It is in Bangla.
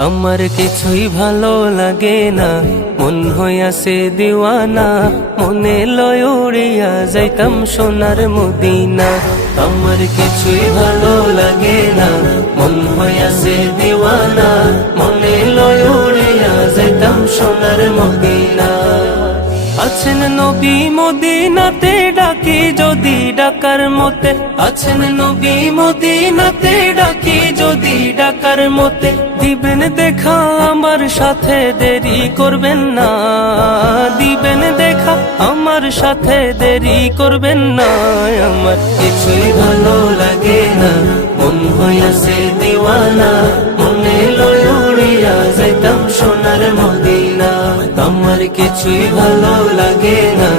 আমার কিছুই ভালো লাগে না, মন হইয়াছে দিওয়ানা, মনে লয় উড়িয়া যাইতাম সোনার মদিনা। আমার কিছুই ভালো লাগে না, মন হইয়াছে দিওয়ানা, মনে লয় উড়িয়া যাইতাম সোনার মদিনা। আছেন নবী মদিনাতে, ডাকি যদি ডাকার মতে, আছেন নবী মদিনাতে, ডাকি যদি ডাকার মতে, দিবেন দেখা আমার সাথে, দেরি করবেন না, দিবেন দেখা আমার সাথে, দেরি করবেন না। আমার কিছুই ভালো লাগে না, মন হইয়াছে দিওয়ানা, মনে লয় উড়িয়া যাইতাম সোনার মদিনা। আমার কিছুই ভালো লাগে না,